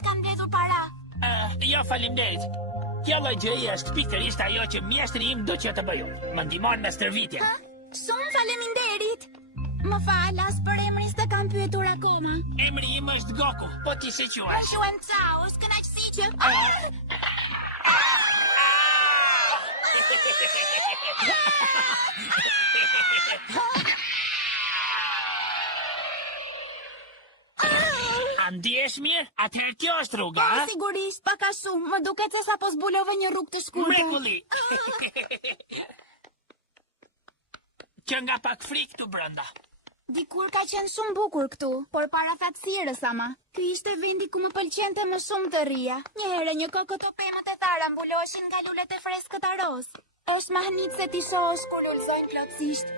Kam mbledhur para. Jo, faleminderit. Kjo lloj gjëje është pikërisht ajo që mjeshtri im do që të bëju. Më ndihmon me stërvitjen. Shumë faleminderit. Më fal, as për emrin s'të kam pyetur akoma. Emri im është Goku, po ti si Më quhesh? quhem Cao, s'kënaqësi që... A ndihesh mirë? Atëherë kjo është rruga, Po, a? sigurisht, pak a shumë. Më duket se sapo zbulove një rrugë të shkurtër. Mrekulli. Që nga pak frikë këtu brenda. Dikur ka qenë shumë bukur këtu, por para thatësirës ama. Ky ishte vendi ku më pëlqente më shumë të rria. Një herë një kokë të pemët e thara mbuloshin nga lulet e freskët aros. Është mahnit se ti shohësh kur ulëzojnë plotësisht.